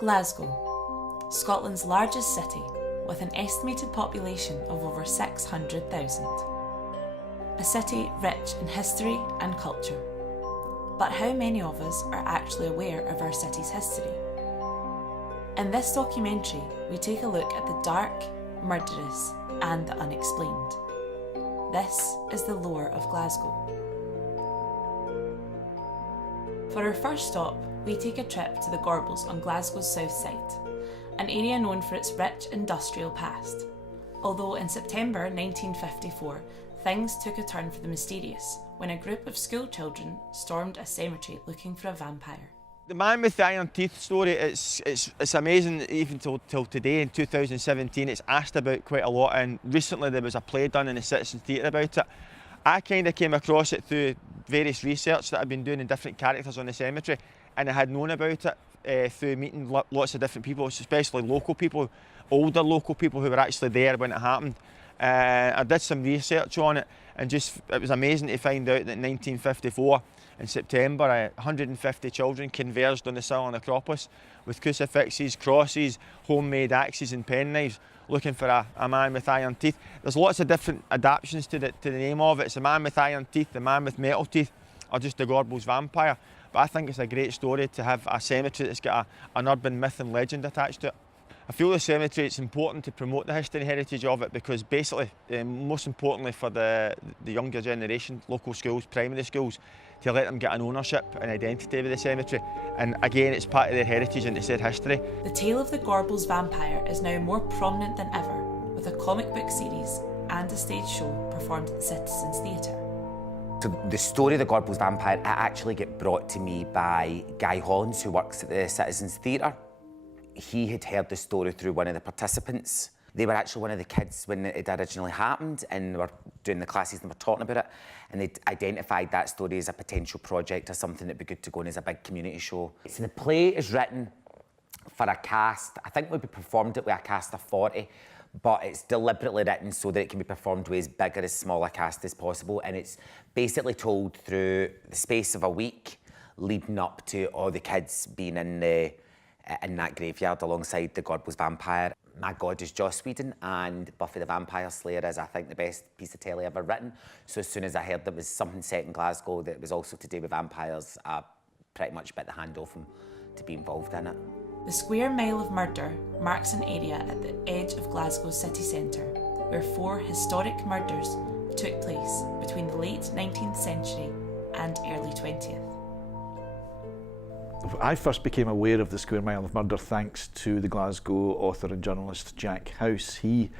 Glasgow, Scotland's largest city, with an estimated population of over 600,000. A city rich in history and culture. But how many of us are actually aware of our city's history? In this documentary, we take a look at the dark, murderous, and the unexplained. This is the lore of Glasgow. For our first stop, we take a trip to the Gorbals on Glasgow's south side, an area known for its rich industrial past. Although in September 1954, things took a turn for the mysterious when a group of school children stormed a cemetery looking for a vampire. The man with the iron teeth story, it's amazing even till today in 2017. It's asked about quite a lot, and recently there was a play done in the Citizens Theatre about it. I kind of came across it through various research that I've been doing in different characters on the cemetery, and I had known about it through meeting lots of different people, especially local people, older local people who were actually there when it happened. I did some research on it, and it was amazing to find out that in 1954, in September, 150 children converged on the Southern Acropolis with crucifixes, crosses, homemade axes and penknives, looking for a man with iron teeth. There's lots of different adaptations to the name of it. It's a man with iron teeth, the man with metal teeth, or just the Gorbals vampire. But I think it's a great story to have a cemetery that's got an urban myth and legend attached to it. I feel the cemetery, it's important to promote the history and heritage of it, because basically, most importantly for the younger generation, local schools, primary schools, to let them get an ownership and identity with the cemetery. And again, it's part of their heritage and it's their history. The tale of the Gorbals vampire is now more prominent than ever, with a comic book series and a stage show performed at the Citizens Theatre. So the story of the Gorbals vampire, it actually got brought to me by Guy Hollins, who works at the Citizens Theatre. He had heard the story through one of the participants. They were actually one of the kids when it originally happened, and they were doing the classes and were talking about it, and they identified that story as a potential project or something that'd be good to go in as a big community show. So the play is written for a cast. I think we'll be performed it with a cast of 40, but it's deliberately written so that it can be performed with as big or as small a cast as possible, and it's basically told through the space of a week leading up to all the kids being in that graveyard alongside the Gorbals vampire. My God is Joss Whedon, and Buffy the Vampire Slayer is, I think, the best piece of telly ever written. So as soon as I heard there was something set in Glasgow that was also to do with vampires, I pretty much bit the hand off him to be involved in it. The square mile of murder marks an area at the edge of Glasgow's city centre, where 4 historic murders took place between the late 19th century and early 20th. I first became aware of the Square Mile of Murder thanks to the Glasgow author and journalist Jack House. He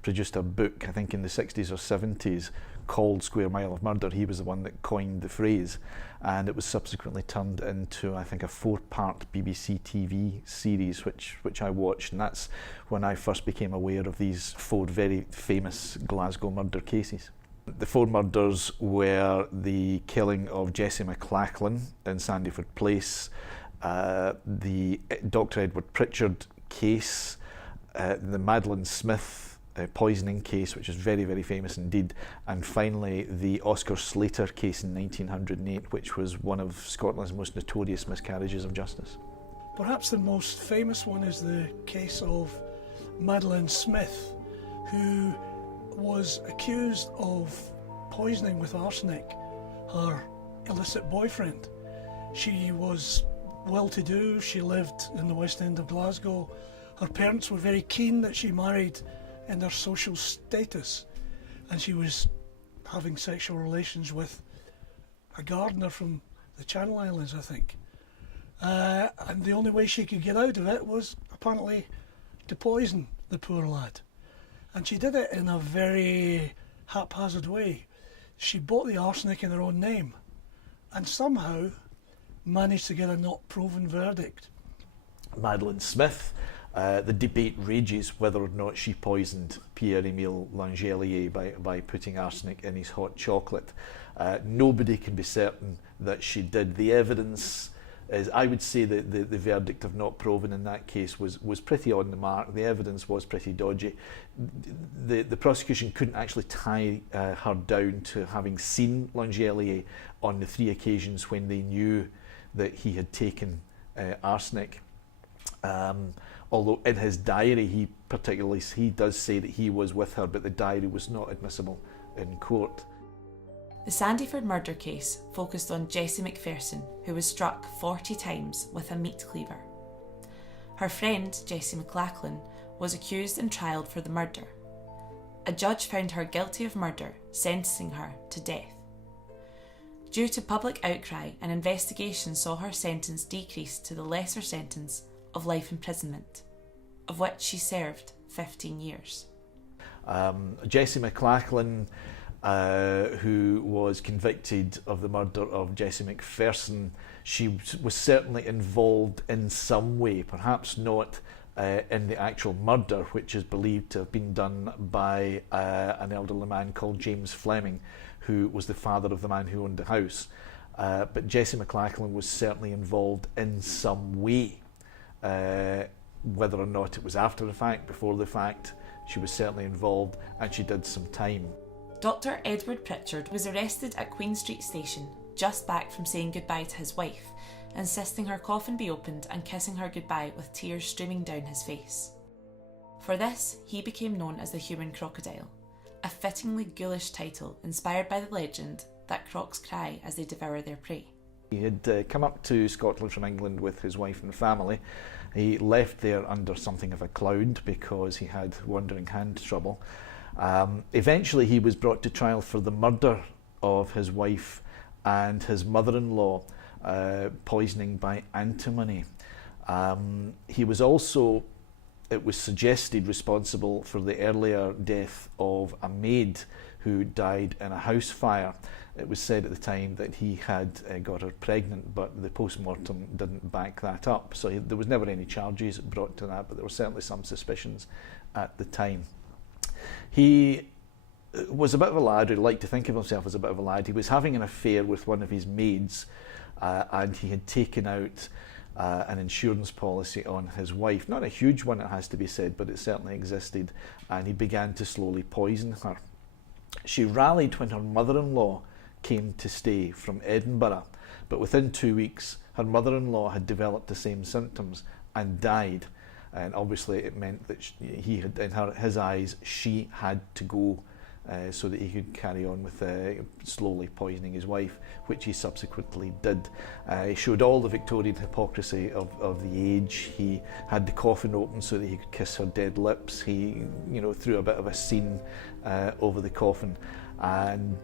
produced a book, I think in the 60s or 70s, called Square Mile of Murder. He was the one that coined the phrase, and it was subsequently turned into, I think, a 4-part BBC TV series which I watched, and that's when I first became aware of these 4 very famous Glasgow murder cases. The 4 murders were the killing of Jessie McLachlan in Sandyford Place, the Dr. Edward Pritchard case, the Madeline Smith poisoning case, which is very, very famous indeed, and finally the Oscar Slater case in 1908, which was one of Scotland's most notorious miscarriages of justice. Perhaps the most famous one is the case of Madeline Smith, who was accused of poisoning with arsenic her illicit boyfriend. She was well-to-do, she lived in the West End of Glasgow. Her parents were very keen that she married in their social status, and she was having sexual relations with a gardener from the Channel Islands, I think. And the only way she could get out of it was apparently to poison the poor lad. And she did it in a very haphazard way. She bought the arsenic in her own name and somehow managed to get a not proven verdict. Madeline Smith, the debate rages whether or not she poisoned Pierre-Emile Langelier by putting arsenic in his hot chocolate. Nobody can be certain that she did. The evidence is, I would say that the verdict of not proven in that case was pretty on the mark. The evidence was pretty dodgy. The prosecution couldn't actually tie her down to having seen Langelier on the 3 occasions when they knew that he had taken arsenic. Although in his diary he does say that he was with her, but the diary was not admissible in court. The Sandyford murder case focused on Jessie McPherson, who was struck 40 times with a meat cleaver. Her friend, Jessie McLachlan, was accused and trialled for the murder. A judge found her guilty of murder, sentencing her to death. Due to public outcry, an investigation saw her sentence decreased to the lesser sentence of life imprisonment, of which she served 15 years. Jessie McLachlan, who was convicted of the murder of Jessie McPherson, she was certainly involved in some way, perhaps not in the actual murder, which is believed to have been done by an elderly man called James Fleming, who was the father of the man who owned the house. But Jessie McLachlan was certainly involved in some way. Whether or not it was after the fact, before the fact, she was certainly involved, and she did some time. Dr. Edward Pritchard was arrested at Queen Street Station, just back from saying goodbye to his wife, insisting her coffin be opened and kissing her goodbye with tears streaming down his face. For this, he became known as the Human Crocodile, a fittingly ghoulish title inspired by the legend that crocs cry as they devour their prey. He had come up to Scotland from England with his wife and family. He left there under something of a cloud because he had wandering hand trouble. Eventually he was brought to trial for the murder of his wife and his mother-in-law, poisoning by antimony. He was also, it was suggested, responsible for the earlier death of a maid who died in a house fire. It was said at the time that he had got her pregnant, but the post-mortem didn't back that up. So there was never any charges brought to that, but there were certainly some suspicions at the time. He was a bit of a lad, or he liked to think of himself as a bit of a lad. He was having an affair with one of his maids, and he had taken out an insurance policy on his wife. Not a huge one, it has to be said, but it certainly existed, and he began to slowly poison her. She rallied when her mother-in-law came to stay from Edinburgh, but within 2 weeks her mother-in-law had developed the same symptoms and died, and obviously it meant that he had, in his eyes, she had to go so that he could carry on with slowly poisoning his wife, which he subsequently did. He showed all the Victorian hypocrisy of the age. He had the coffin open so that he could kiss her dead lips. He, threw a bit of a scene over the coffin. And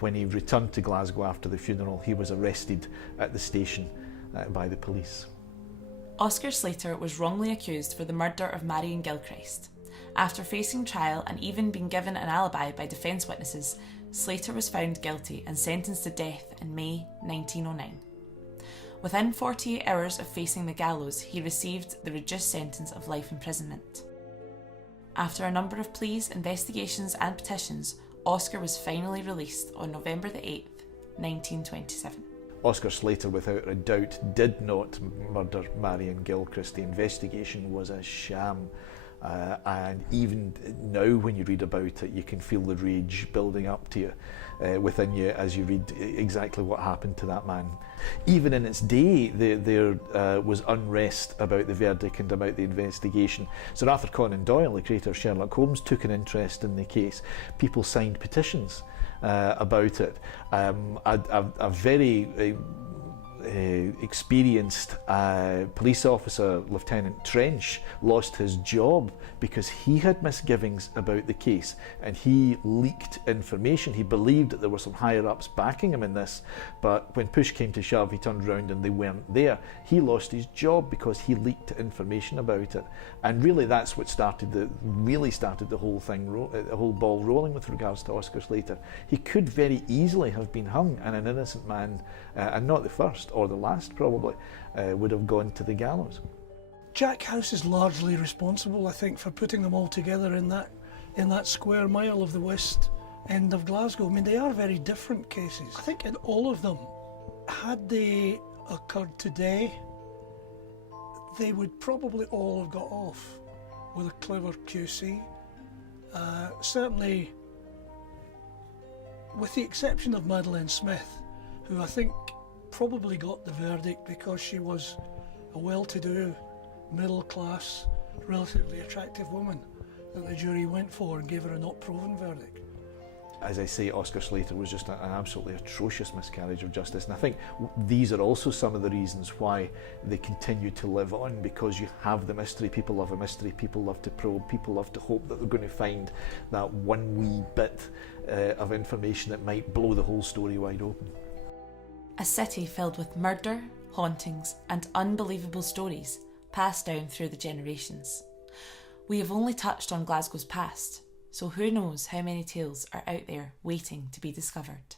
when he returned to Glasgow after the funeral, he was arrested at the station by the police. Oscar Slater was wrongly accused for the murder of Marion Gilchrist. After facing trial and even being given an alibi by defence witnesses, Slater was found guilty and sentenced to death in May 1909. Within 48 hours of facing the gallows, he received the reduced sentence of life imprisonment. After a number of pleas, investigations and petitions, Oscar was finally released on November the 8th, 1927. Oscar Slater, without a doubt, did not murder Marion Gilchrist. The investigation was a sham. And even now, when you read about it, you can feel the rage building up to you, within you, as you read exactly what happened to that man. Even in its day, there was unrest about the verdict and about the investigation. Sir Arthur Conan Doyle, the creator of Sherlock Holmes, took an interest in the case. People signed petitions about it. A very experienced police officer, Lieutenant Trench, lost his job because he had misgivings about the case, and he leaked information. He believed that there were some higher-ups backing him in this, but when push came to shove, he turned around and they weren't there. He lost his job because he leaked information about it, and really that's what started the whole thing, the whole ball rolling with regards to Oscar Slater. He could very easily have been hung, and an innocent man, and not the first or the last probably, would have gone to the gallows. Jack House is largely responsible, I think, for putting them all together in that square mile of the west end of Glasgow. I mean, they are very different cases. I think in all of them, had they occurred today, they would probably all have got off with a clever QC. Certainly, with the exception of Madeleine Smith, who I think probably got the verdict because she was a well-to-do middle-class, relatively attractive woman that the jury went for and gave her a not proven verdict. As I say, Oscar Slater was just an absolutely atrocious miscarriage of justice, and I think these are also some of the reasons why they continue to live on, because you have the mystery. People love a mystery, people love to probe, people love to hope that they're going to find that one wee bit of information that might blow the whole story wide open. A city filled with murder, hauntings and unbelievable stories passed down through the generations. We have only touched on Glasgow's past, so who knows how many tales are out there waiting to be discovered.